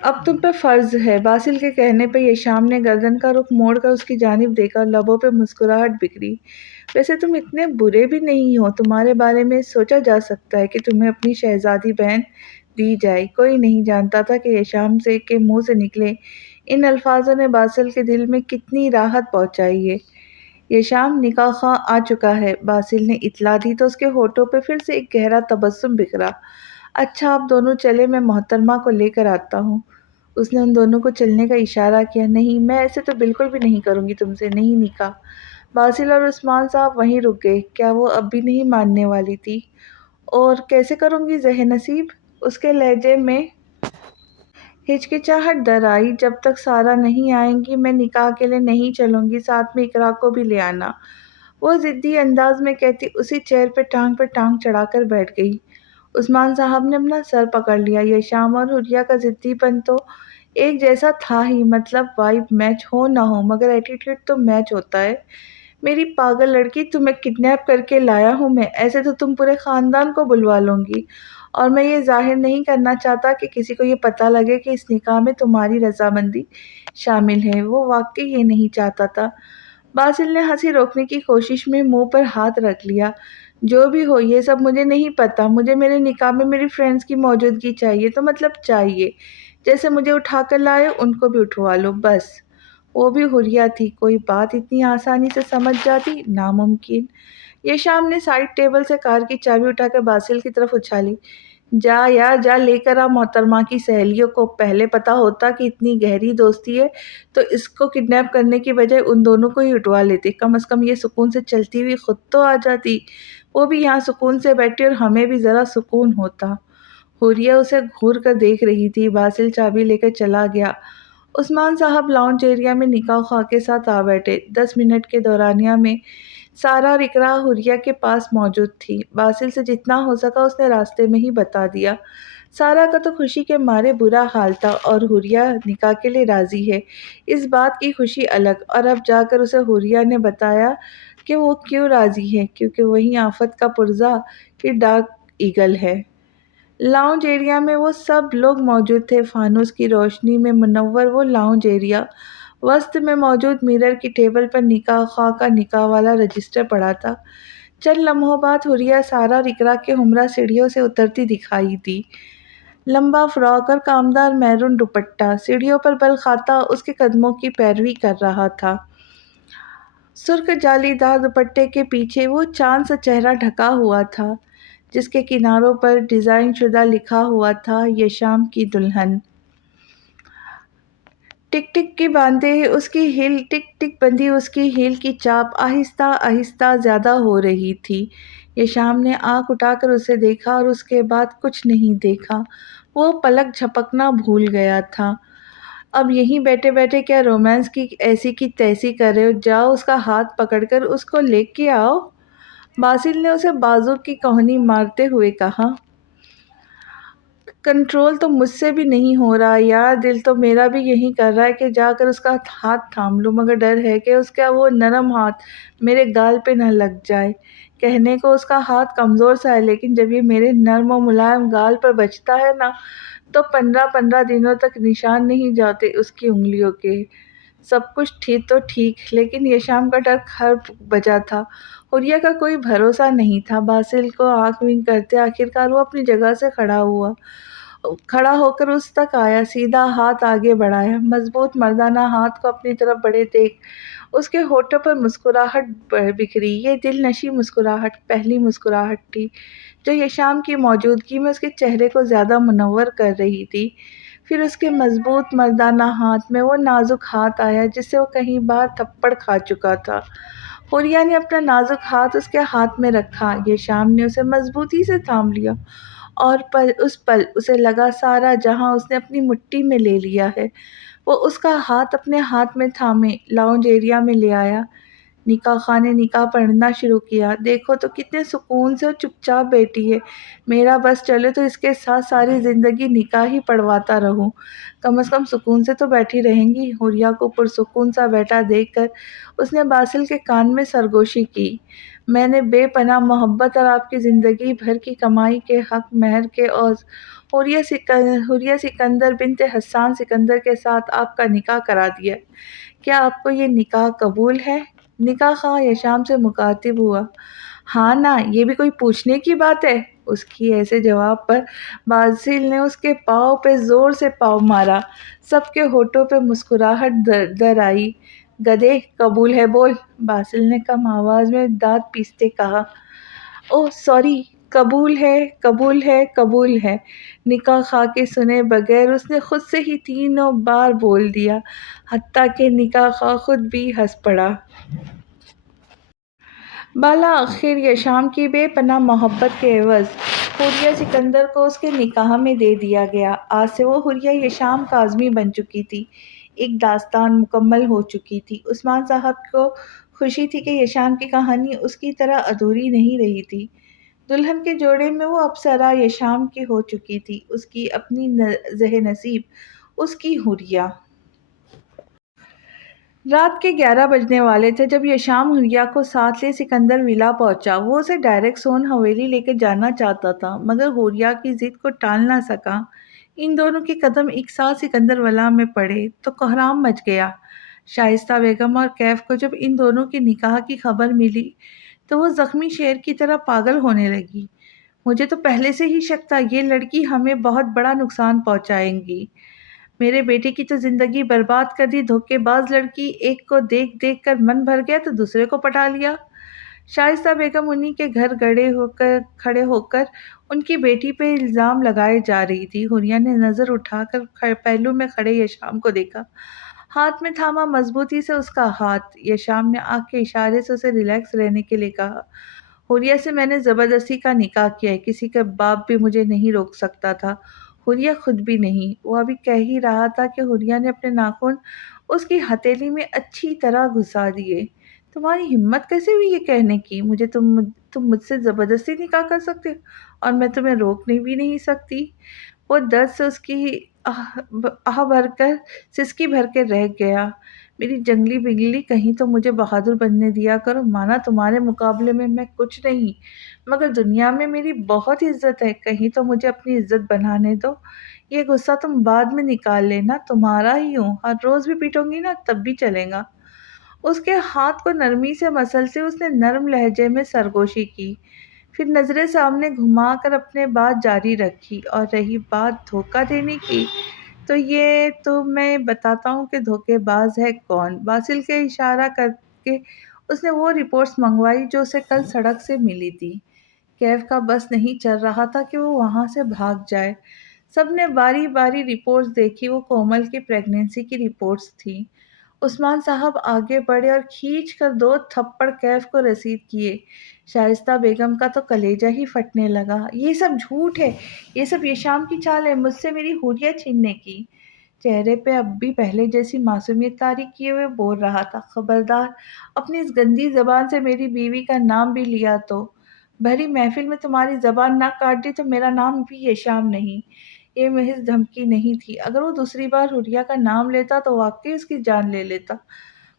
اب تم پہ فرض ہے۔ باسل کے کہنے پہ یشام نے گردن کا رخ موڑ کر اس کی جانب دیکھا اور لبوں پہ مسکراہٹ بکھری۔ ویسے تم اتنے برے بھی نہیں ہو، تمہارے بارے میں سوچا جا سکتا ہے کہ تمہیں اپنی شہزادی بہن دی جائے۔ کوئی نہیں جانتا تھا کہ یشام کے منہ سے نکلے ان الفاظوں نے باسل کے دل میں کتنی راحت پہنچائی ہے۔ یشام نکاح خواہ آ چکا ہے، باسل نے اطلاع دی تو اس کے ہونٹوں پہ پھر سے ایک گہرا تبسم بکھرا۔ اچھا آپ دونوں چلے، میں محترمہ کو لے کر آتا ہوں۔ اس نے ان دونوں کو چلنے کا اشارہ کیا۔ نہیں، میں ایسے تو بالکل بھی نہیں کروں گی تم سے، نہیں نکاح۔ باسل اور عثمان صاحب وہیں رک گئے۔ کیا وہ اب بھی نہیں ماننے والی تھی؟ اور کیسے کروں گی ذہ نصیب؟ اس کے لہجے میں ہچکچاہٹ در آئی۔ جب تک سارا نہیں آئیں گی میں نکاح کے لیے نہیں چلوں گی، ساتھ میں اقرا کو بھی لے آنا، وہ ضدی انداز میں کہتی اسی چیئر پہ ٹانگ چڑھا کر بیٹھ گئی۔ عثمان صاحب نے اپنا سر پکڑ لیا۔ یشام اور حوریہ کا ضدی پن تو ایک جیسا تھا ہی، مطلب وائب میچ ہو نہ ہو مگر ایٹیٹیوڈ تو میچ ہوتا ہے۔ میری پاگل لڑکی، تمہیں کڈنیپ کر کے لایا ہوں میں، ایسے تو تم پورے خاندان کو بلوا لوں گی، اور میں یہ ظاہر نہیں کرنا چاہتا کہ کسی کو یہ پتہ لگے کہ اس نکاح میں تمہاری رضامندی شامل ہے۔ وہ واقعی یہ نہیں چاہتا تھا۔ باسل نے ہنسی روکنے کی کوشش میں منہ پر ہاتھ رکھ لیا۔ جو بھی ہو یہ سب مجھے نہیں پتا، مجھے میرے نکاح میں میری فرینڈز کی موجودگی چاہیے، تو مطلب چاہیے، جیسے مجھے اٹھا کر لائے ان کو بھی اٹھوا لو بس۔ وہ بھی حوریہ تھی، کوئی بات اتنی آسانی سے سمجھ جاتی؟ ناممکن۔ یشام نے سائیڈ ٹیبل سے کار کی چابی اٹھا کر باسل کی طرف اچھالی۔ جا یار جا، لے کر آ محترمہ کی سہیلیوں کو۔ پہلے پتا ہوتا کہ اتنی گہری دوستی ہے تو اس کو کڈنیپ کرنے کی بجائے ان دونوں کو ہی اٹھوا لیتے، کم از کم یہ سکون سے چلتی ہوئی خود تو آ جاتی، وہ بھی یہاں سکون سے بیٹھی اور ہمیں بھی ذرا سکون ہوتا۔ حوریہ اسے گھور کر دیکھ رہی تھی۔ باسل چابی لے کر چلا گیا۔ عثمان صاحب لاؤنج ایریا میں نکاح خواہ کے ساتھ آ بیٹھے۔ 10 منٹ کے دورانیہ میں سارا اور اقرا حوریہ کے پاس موجود تھی۔ باسل سے جتنا ہو سکا اس نے راستے میں ہی بتا دیا۔ سارا کا تو خوشی کے مارے برا حال تھا، اور حوریہ نکاح کے لیے راضی ہے، اس بات کی خوشی الگ۔ اور اب جا کر اسے حوریہ نے بتایا کہ وہ کیوں راضی ہے، کیونکہ وہیں آفت کا پرزہ کہ ڈارک ایگل ہے۔ لاؤنج ایریا میں وہ سب لوگ موجود تھے، فانوس کی روشنی میں منور وہ لاؤنج ایریا۔ وسط میں موجود میرر کی ٹیبل پر نکاح خواہ کا نکاح والا رجسٹر پڑا تھا۔ چند لمحوں بعد حوریہ سارا رک رک کے ہمراہ سیڑھیوں سے اترتی دکھائی دی۔ لمبا فراک اور کامدار میرون دوپٹہ سیڑھیوں پر بل کھاتا اس کے قدموں کی پیروی کر رہا تھا۔ سرخ جالی دار دوپٹے کے پیچھے وہ چاند سا چہرہ ڈھکا ہوا تھا جس کے کناروں پر ڈیزائن شدہ لکھا ہوا تھا یشام کی دلہن۔ ٹک ٹک کی باندھے اس کی ہیل ٹک ٹک بندھی اس کی ہیل کی چاپ آہستہ آہستہ زیادہ ہو رہی تھی۔ یشام نے آنکھ اٹھا کر اسے دیکھا اور اس کے بعد کچھ نہیں دیکھا۔ وہ پلک جھپکنا بھول گیا تھا۔ اب یہیں بیٹھے بیٹھے کیا رومانس کی ایسی کی تیسی کر رہے ہو؟ جاؤ اس کا ہاتھ پکڑ کر اس کو لے کے آؤ، باسل نے اسے بازو کی کوہنی مارتے ہوئے کہا۔ کنٹرول تو مجھ سے بھی نہیں ہو رہا یار، دل تو میرا بھی یہی کر رہا ہے کہ جا کر اس کا ہاتھ تھام لوں، مگر ڈر ہے کہ اس کا وہ نرم ہاتھ میرے گال پہ نہ لگ جائے۔ کہنے کو اس کا ہاتھ کمزور سا ہے، لیکن جب یہ میرے نرم و ملائم گال پر بجتا ہے نا تو 15 دنوں تک نشان نہیں جاتے اس کی انگلیوں کے۔ سب کچھ ٹھیک تو ٹھیک، لیکن یشام کا ڈر گھر بجا تھا۔ حوریہ کا کوئی بھروسہ نہیں تھا۔ باسل کو آنکھ ونک کرتے آخرکار وہ اپنی جگہ سے کھڑا ہو کر اس تک آیا، سیدھا ہاتھ آگے بڑھایا، مضبوط مردانہ ہاتھ کو اپنی طرف بڑھے دیکھ اس کے ہونٹوں پر مسکراہٹ بکھری۔ یہ دل نشیں مسکراہٹ پہلی مسکراہٹ تھی جو یشام کی موجودگی میں اس کے چہرے کو زیادہ منور کر رہی تھی۔ پھر اس کے مضبوط مردانہ ہاتھ میں وہ نازک ہاتھ آیا جس سے وہ کئی بار تھپڑ کھا چکا تھا۔ حوریہ نے اپنا نازک ہاتھ اس کے ہاتھ میں رکھا، یشام نے اسے مضبوطی سے تھام لیا، اور اس پل اسے لگا سارا جہاں اس نے اپنی مٹھی میں لے لیا ہے۔ وہ اس کا ہاتھ اپنے ہاتھ میں تھامے لاؤنج ایریا میں لے آیا۔ نکاح خواہ نے نکاح پڑھنا شروع کیا۔ دیکھو تو کتنے سکون سے وہ چپ چاپ بیٹھی ہے، میرا بس چلے تو اس کے ساتھ ساری زندگی نکاح ہی پڑھواتا رہوں، کم از کم سکون سے تو بیٹھی رہیں گی۔ حوریہ کو پرسکون سا بیٹھا دیکھ کر اس نے باسل کے کان میں سرگوشی کی، میں نے بے پناہ محبت اور آپ کی زندگی بھر کی کمائی کے حق مہر کے عوض حوریہ سکندر بنت حسان سکندر کے ساتھ آپ کا نکاح کرا دیا ہے، کیا آپ کو یہ نکاح قبول ہے؟ نکاح خواہ یشام سے مخاطب ہوا۔ ہاں نا، یہ بھی کوئی پوچھنے کی بات ہے؟ اس کی ایسے جواب پر باسل نے اس کے پاؤں پہ زور سے پاؤں مارا۔ سب کے ہونٹوں پہ مسکراہٹ در آئی۔ گدھے، قبول ہے بول، باسل نے کم آواز میں دانت پیستے کہا۔ اوہ سوری، قبول ہے قبول ہے قبول ہے، نکاح خواہ کے سنے بغیر اس نے خود سے ہی 3 بار بول دیا، حتیٰ کہ نکاح خواہ خود بھی ہنس پڑا۔ بالآخر یشام کی بے پناہ محبت کے عوض حوریہ سکندر کو اس کے نکاح میں دے دیا گیا۔ آج سے وہ حوریہ یشام کاظمی بن چکی تھی، ایک داستان مکمل ہو چکی تھی۔ عثمان صاحب کو خوشی تھی کہ یشام کی کہانی اس کی طرح ادھوری نہیں رہی تھی۔ دلہن کے جوڑے میں وہ اپسرا یشام کی ہو چکی تھی، اس کی اپنی زہ نصیب، اس کی حوریہ۔ رات کے 11 بجنے والے تھے جب یشام حوریہ کو ساتھ لے سکندر ولا پہنچا۔ وہ اسے ڈائریکٹ سون حویلی لے کے جانا چاہتا تھا، مگر حوریہ کی ضد کو ٹال نہ سکا۔ ان دونوں کے قدم ایک ساتھ سکندر ولا میں پڑے تو کوہرام مچ گیا۔ شائستہ بیگم اور کیف کو جب ان دونوں کے نکاح کی خبر ملی تو وہ زخمی شیر کی طرح پاگل ہونے لگی۔ مجھے تو پہلے سے ہی شک تھا، یہ لڑکی ہمیں بہت بڑا نقصان پہنچائیں گی۔ میرے بیٹے کی تو زندگی برباد کر دی، دھوکے باز لڑکی، ایک کو دیکھ دیکھ کر من بھر گیا تو دوسرے کو پٹا لیا۔ شائستہ بیگم انہی کے گھر کھڑے ہو کر ان کی بیٹی پہ الزام لگائے جا رہی تھی۔ حوریہ نے نظر اٹھا کر پہلو میں کھڑے یشام کو دیکھا، ہاتھ میں تھاما مضبوطی سے اس کا ہاتھ۔ یشام نے آنکھ کے اشارے سے اسے ریلیکس رہنے کے لیے کہا، حوریہ سے میں نے زبردستی کا نکاح کیا ہے، کسی کا باپ بھی مجھے نہیں روک سکتا تھا، حوریہ خود بھی نہیں۔ وہ ابھی کہہ ہی رہا تھا کہ حوریہ نے اپنے ناخن اس کی ہتھیلی میں اچھی طرح گھسا دیے۔ تمہاری ہمت کیسے ہوئی یہ کہنے کی، تم مجھ سے زبردستی نکاح کر سکتے ہو اور میں تمہیں روک بھی نہیں سکتی؟ وہ درد سے اس کی آہ بھر کر سسکی بھر کے رہ گیا۔ میری جنگلی بگلی، کہیں تو مجھے بہادر بننے دیا کرو، مانا تمہارے مقابلے میں کچھ نہیں، مگر دنیا میں میری بہت عزت ہے، کہیں تو مجھے اپنی عزت بنانے دو۔ یہ غصہ تم بعد میں نکال لینا، تمہارا ہی ہوں، ہر روز بھی پیٹوں گی نا تب بھی چلے گا۔ اس کے ہاتھ کو نرمی سے مسلتے اس نے نرم لہجے میں سرگوشی کی، پھر نظریں سامنے گھما کر اپنے بات جاری رکھی۔ اور رہی بات دھوکہ دینے کی، تو یہ تو میں بتاتا ہوں کہ دھوکے باز ہے کون۔ باسل کے اشارہ کر کے اس نے وہ رپورٹس منگوائی جو اسے کل سڑک سے ملی تھی۔ کیف کا بس نہیں چل رہا تھا کہ وہ وہاں سے بھاگ جائے۔ سب نے باری باری رپورٹس دیکھی، وہ کومل کی پریگنینسی کی رپورٹس تھیں۔ عثمان صاحب آگے بڑھے اور کھینچ کر 2 تھپڑ کیف کو رسید کیے۔ شائستہ بیگم کا تو کلیجہ ہی پھٹنے لگا۔ یہ سب جھوٹ ہے، یہ سب یہ شام کی چال ہے، مجھ سے میری حوریہ چھیننے کی۔ چہرے پہ اب بھی پہلے جیسی معصومیت طاری کیے ہوئے بول رہا تھا، خبردار اپنی اس گندی زبان سے میری بیوی کا نام بھی لیا تو بھری محفل میں تمہاری زبان نہ کاٹ دی تو میرا نام بھی یہ شام نہیں۔ یہ محض دھمکی نہیں تھی، اگر وہ دوسری بار حوریہ کا نام لیتا تو واقعی اس کی جان لے لیتا۔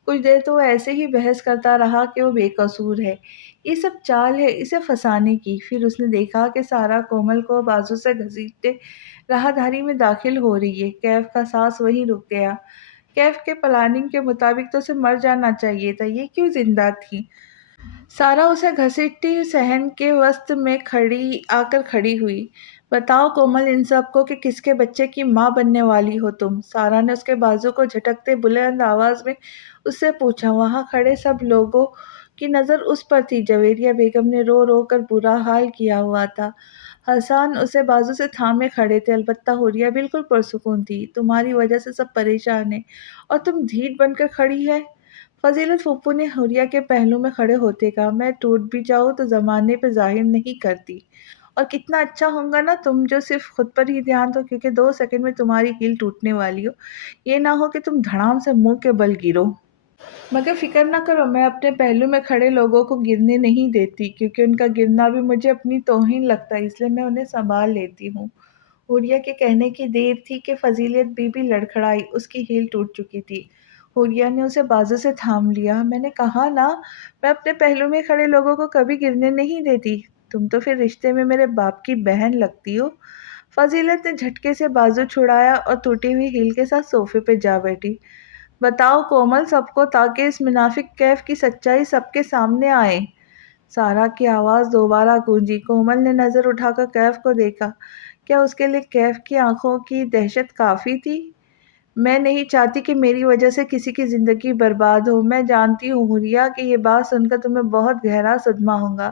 کچھ دیر تو وہ ایسے ہی بحث کرتا رہا کہ وہ بے قصور ہے، یہ سب چال ہے اسے پھنسانے کی۔ پھر اس نے دیکھا کہ سارا کومل کو بازو سے گھسیٹتے راہداری میں داخل ہو رہی ہے۔ کیف کا سانس وہیں رک گیا۔ کیف کے پلاننگ کے مطابق تو اسے مر جانا چاہیے تھا، یہ کیوں زندہ تھی؟ سارا اسے گھسیٹتی صحن کے وسط میں آ کر کھڑی ہوئی۔ بتاؤ کومل ان سب کو کہ کس کے بچے کی ماں بننے والی ہو تم؟ سارا نے اس کے بازو کو جھٹکتے بلند آواز میں اس سے پوچھا۔ وہاں کھڑے سب لوگوں کی نظر اس پر تھی۔ جویریہ بیگم نے رو رو کر برا حال کیا ہوا تھا۔ حسان اسے بازو سے تھامے کھڑے تھے۔ البتہ حوریہ بالکل پرسکون تھی۔ تمہاری وجہ سے سب پریشان ہیں اور تم ڈھیٹ بن کر کھڑی ہے؟ فضیلت پھوپھو نے حوریہ کے پہلو میں کھڑے ہوتے کہا، میں ٹوٹ بھی جاؤں تو زمانے پہ ظاہر نہیں کرتی، اور کتنا اچھا ہوگا نا تم جو صرف خود پر ہی دھیان دو، کیونکہ 2 سیکنڈ میں تمہاری ہیل ٹوٹنے والی ہو، یہ نہ ہو کہ تم دھڑام سے منہ کے بل گرو۔ مگر فکر نہ کرو، میں اپنے پہلو میں کھڑے لوگوں کو گرنے نہیں دیتی، کیونکہ ان کا گرنا بھی مجھے اپنی توہین لگتا ہے، اس لیے میں انہیں سنبھال لیتی ہوں۔ حوریہ کے کہنے کی دیر تھی کہ فضیلت بی بی لڑکھڑائی، اس کی ہیل ٹوٹ چکی تھی۔ حوریہ نے اسے بازو سے تھام لیا۔ میں نے کہا نا، میں اپنے پہلو میں کھڑے لوگوں کو کبھی گرنے نہیں دیتی، تم تو پھر رشتے میں میرے باپ کی بہن لگتی ہو۔ فضیلت نے جھٹکے سے بازو چھڑایا اور ٹوٹی ہوئی ہیل کے ساتھ صوفے پہ جا بیٹھی۔ بتاؤ کومل سب کو، تاکہ اس منافق کیف کی سچائی سب کے سامنے آئے۔ سارا کی آواز دوبارہ گونجی۔ کومل نے نظر اٹھا کر کیف کو دیکھا۔ کیا اس کے لیے کیف کی آنکھوں کی دہشت کافی تھی؟ میں نہیں چاہتی کہ میری وجہ سے کسی کی زندگی برباد ہو۔ میں جانتی ہوں حوریہ کہ یہ بات سن کر تمہیں بہت گہرا صدمہ ہوگا،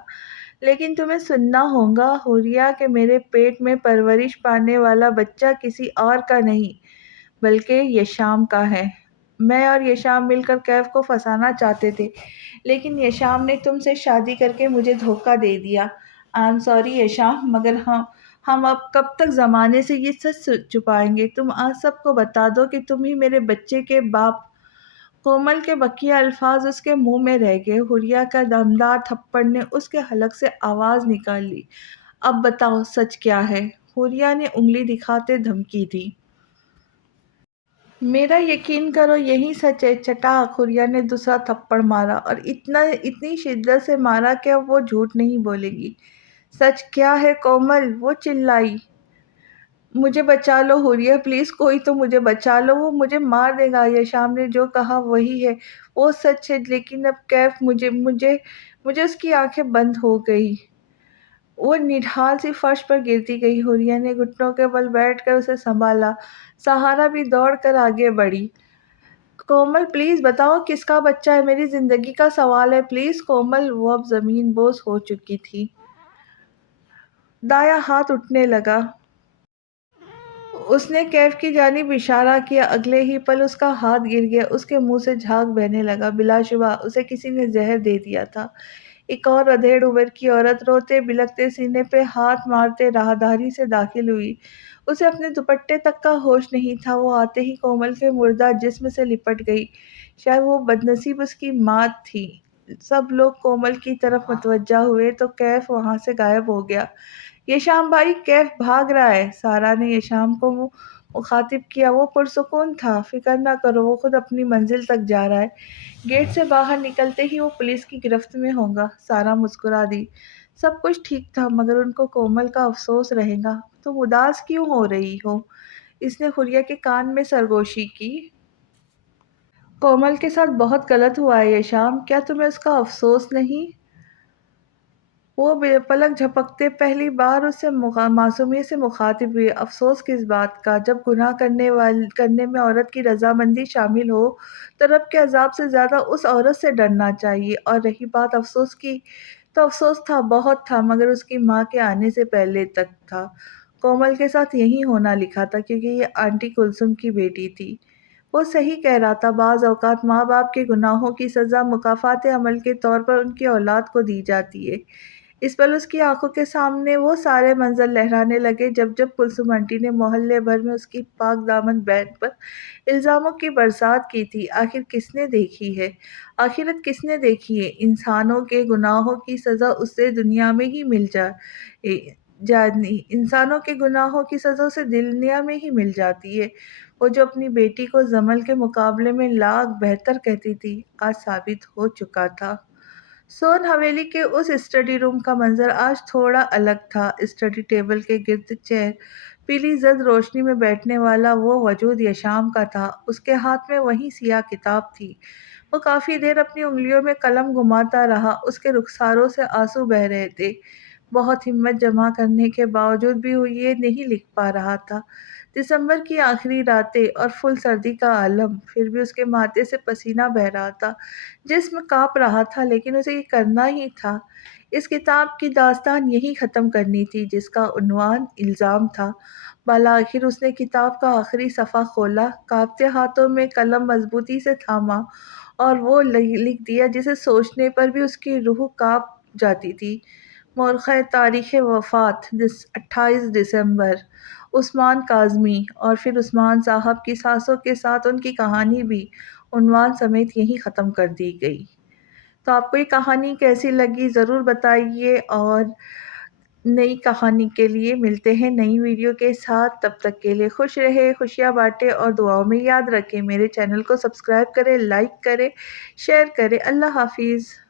لیکن تمہیں سننا ہوگا حوریہ کہ میرے پیٹ میں پرورش پانے والا بچہ کسی اور کا نہیں بلکہ یشام کا ہے۔ میں اور یشام مل کر کیف کو پھنسانا چاہتے تھے، لیکن یشام نے تم سے شادی کر کے مجھے دھوکہ دے دیا۔ آئی ایم سوری یشام، مگر ہم اب کب تک زمانے سے یہ سچ چھپائیں گے؟ تم آج سب کو بتا دو کہ تم ہی میرے بچے کے باپ۔ کومل کے بقیہ الفاظ اس کے منہ میں رہ گئے۔ حوریہ کا دمدار تھپڑ نے اس کے حلق سے آواز نکال لی۔ اب بتاؤ سچ کیا ہے؟ حوریہ نے انگلی دکھاتے دھمکی دی۔ میرا یقین کرو یہی سچ ہے۔ چٹاک حوریہ نے دوسرا تھپڑ مارا، اور اتنی شدت سے مارا کہ اب وہ جھوٹ نہیں بولے گی۔ سچ کیا ہے کومل؟ وہ چلائی۔ مجھے بچا لو حوریہ، پلیز کوئی تو مجھے بچا لو، وہ مجھے مار دے گا۔ یشام نے جو کہا وہی ہے، وہ سچ ہے، لیکن اب کیف مجھے اس کی آنکھیں بند ہو گئی۔ وہ نڈھال سی فرش پر گرتی گئی۔ حوریہ نے گھٹنوں کے بل بیٹھ کر اسے سنبھالا۔ سہارا بھی دوڑ کر آگے بڑھی۔ کومل پلیز بتاؤ کس کا بچہ ہے، میری زندگی کا سوال ہے، پلیز کومل۔ وہ اب زمین بوس ہو چکی تھی۔ دایاں ہاتھ اٹھنے لگا۔ اس نے کیف کی جانب اشارہ کیا۔ اگلے ہی پل اس کا ہاتھ گر گیا، اس کے منہ سے جھاگ بہنے لگا۔ بلا شبہ اسے کسی نے زہر دے دیا تھا۔ ایک اور ادھیڑ عمر کی عورت روتے بلکتے سینے پہ ہاتھ مارتے راہداری سے داخل ہوئی۔ اسے اپنے دوپٹے تک کا ہوش نہیں تھا۔ وہ آتے ہی کومل کے مردہ جسم سے لپٹ گئی۔ شاید وہ بدنصیب اس کی ماں تھی۔ سب لوگ کومل کی طرف متوجہ ہوئے تو کیف وہاں سے غائب ہو گیا۔ یہ شام بھائی کیف بھاگ رہا ہے، سارا نے یہ شام کو مخاطب کیا۔ وہ پرسکون تھا، فکر نہ کرو، وہ خود اپنی منزل تک جا رہا ہے، گیٹ سے باہر نکلتے ہی وہ پولیس کی گرفت میں ہوگا۔ سارا مسکرا دی۔ سب کچھ ٹھیک تھا مگر ان کو کومل کا افسوس رہے گا۔ تم اداس کیوں ہو رہی ہو؟ اس نے حریہ کے کان میں سرگوشی کی۔ کومل کے ساتھ بہت غلط ہوا ہے یہ شام، کیا تمہیں اس کا افسوس نہیں؟ وہ بے پلک جھپکتے پہلی بار اس سے معصومیت سے مخاطب ہوئے۔ افسوس کس بات کا؟ جب گناہ کرنے میں عورت کی رضامندی شامل ہو تو رب کے عذاب سے زیادہ اس عورت سے ڈرنا چاہیے۔ اور رہی بات افسوس کی تو افسوس تھا، بہت تھا، مگر اس کی ماں کے آنے سے پہلے تک تھا۔ کومل کے ساتھ یہی ہونا لکھا تھا کیونکہ یہ آنٹی کلثوم کی بیٹی تھی۔ وہ صحیح کہہ رہا تھا، بعض اوقات ماں باپ کے گناہوں کی سزا مکافات عمل کے طور پر ان کی اولاد کو دی جاتی ہے۔ اس پل اس کی آنکھوں کے سامنے وہ سارے منظر لہرانے لگے جب کلثوم آنٹی نے محلے بھر میں اس کی پاک دامن بہن پر الزاموں کی برسات کی تھی۔ آخر کس نے دیکھی ہے؟ آخرت کس نے دیکھی ہے؟ انسانوں کے گناہوں کی سزا اسے دنیا میں ہی مل جانی انسانوں کے گناہوں کی سزا اسے دنیا میں ہی مل جاتی ہے۔ وہ جو اپنی بیٹی کو زمل کے مقابلے میں لاکھ بہتر کہتی تھی، آج ثابت ہو چکا تھا۔ سون حویلی کے اس اسٹڈی روم کا منظر آج تھوڑا الگ تھا۔ اسٹڈی ٹیبل کے گرد چیئر، پیلی زرد روشنی میں بیٹھنے والا وہ وجود یشام کا تھا۔ اس کے ہاتھ میں وہی سیاہ کتاب تھی۔ وہ کافی دیر اپنی انگلیوں میں قلم گھماتا رہا، اس کے رخساروں سے آنسو بہہ رہے تھے۔ بہت ہمت جمع کرنے کے باوجود بھی وہ یہ نہیں لکھ پا رہا تھا۔ دسمبر کی آخری راتیں اور فل سردی کا عالم، پھر بھی اس کے ماتھے سے پسینہ بہہ رہا تھا، جسم کانپ رہا تھا، لیکن اسے یہ کرنا ہی تھا۔ اس کتاب کی داستان یہی ختم کرنی تھی جس کا عنوان الزام تھا۔ بالآخر اس نے کتاب کا آخری صفحہ کھولا، کانپتے ہاتھوں میں قلم مضبوطی سے تھاما اور وہ لکھ دیا جسے سوچنے پر بھی اس کی روح کانپ جاتی تھی۔ مورخہ تاریخ وفات 28 دسمبر، عثمان کاظمی۔ اور پھر عثمان صاحب کی سانسوں کے ساتھ ان کی کہانی بھی عنوان سمیت یہیں ختم کر دی گئی۔ تو آپ کو یہ کہانی کیسی لگی ضرور بتائیے، اور نئی کہانی کے لیے ملتے ہیں نئی ویڈیو کے ساتھ۔ تب تک کے لیے خوش رہے، خوشیاں بانٹے اور دعاؤں میں یاد رکھیں۔ میرے چینل کو سبسکرائب کریں، لائک کریں، شیئر کریں۔ اللہ حافظ۔